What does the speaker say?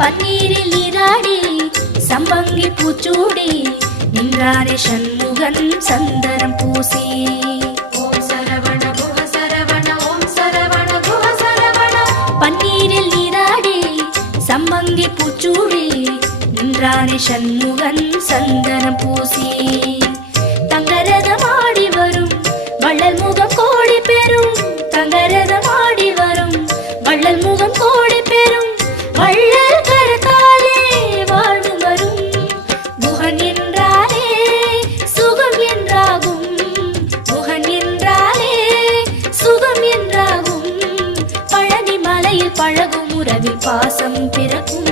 பன்னீரில் நீராடி சம்பங்கி பூச்சூடி நின்றாரே சண்முகன் சந்தனம் பூசி. ஓம் சரவண குஹ சரவண ஓம் சரவண குஹ சரவண. பன்னீரில் நீராடி சம்பங்கி பூச்சூடி நின்றாரே சண்முகன் சந்தனம் பூசி. தங்கரதமாடி வரும் வள்ளல் முகம் கோடி பெறும். தங்கரதமாடி வரும் வள்ளல் முகம் கோடி பெறும். வள்ளல் கரத்தாலே வாழ்வு வரும். குஹன் என்றாலே சுகம் என்றாகும். குஹன் என்றாலே சுகம் என்றாகும். பழனி மலையில் பழகும் உறவில் பாசம் பிறக்கும்.